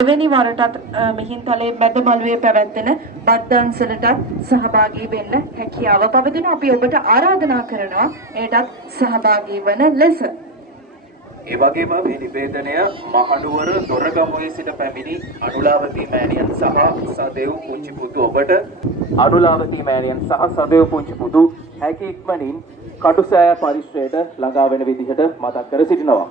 දෙවැනි වරටත් මිහින්තලේ මැදමළුවේ පැවැත්වෙන බද්දන්සලට සහභාගී වෙන්න හැකියාව පවතින අපි ඔබට ආරාධනා කරනවා එයටත් සහභාගී වන ලෙස. ඒ වගේම මේ නිවේදනය මහනුවර දොරගමුවේ සිට පැමිණි අනුලාවතී මෑණියන් සහ සදෙව් පුංචි පුතු ඔබට අනුලාවතී මෑණියන් සහ සදෙව් පුංචි පුතු හැකි ඉක්මනින් කටුසෑය පරිශ්‍රයට ළඟා වෙන විදිහට මතක් කර සිටිනවා.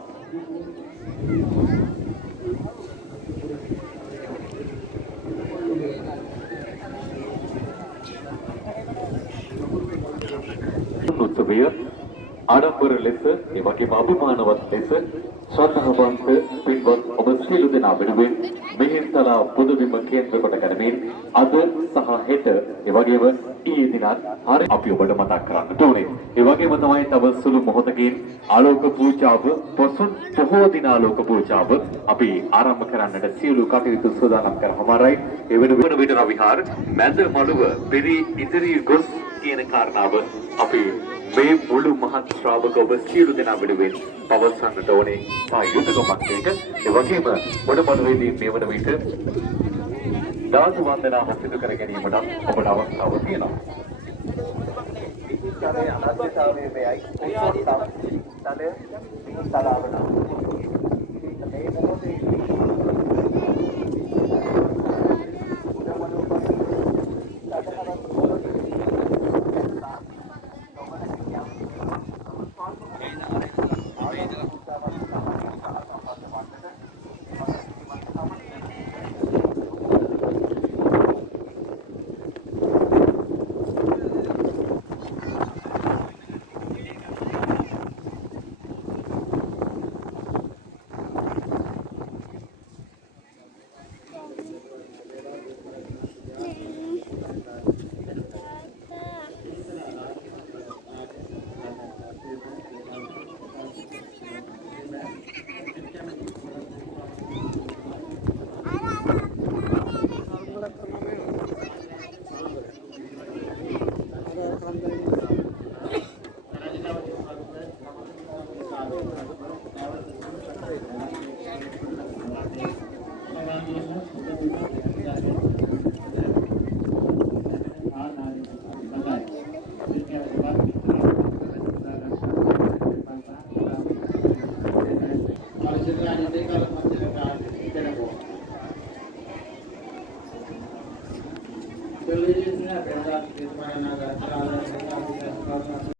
උත්සවය ආඩම්බර ලෙස ඒ වගේම අභිමානවත් ලෙස ශ්‍රද්ධාවන්ත පින්වත් ඔබ සියලු දෙනා වෙනුවෙන් මිහින්තලා පුදබිම කේන්ද්‍ර කොට ගැනීම අද සහ හෙට ඒ වගේම ඊයේ දිනත් හරි අපි ඔබට මතක් කරන්නට ඕනේ. ඒ වගේම තමයි තව සුළු මොහොතකින් ආලෝක පූජාව පොසොන් පොහෝ දින ආලෝක පූජාව අපි ආරම්භ කරන්නට සියලු කටයුතු සූදානම් කරවමාරයි. ඒ වෙනුවෙන් විතර විහාර මැද මළුව පෙරි ඉදිරි ගොස් කියන කාරණාව අපි මේ මුළු මහත් ශ්‍රාවක ඔබ සියලු දෙනා වෙනුවෙන් පවත්වන්නට ඕනේ ආයුධකමක් එක. ඒ වගේම මොඩමළුවේදී මේ වන විට ධාතු වන්දනාව සිදු කර ගැනීමට ඔබට අවස්ථාව තියෙනවා. ඉතින් අනාගතයේ වෙයි කොහොමද තලය තලාවන මේ මොහොතේ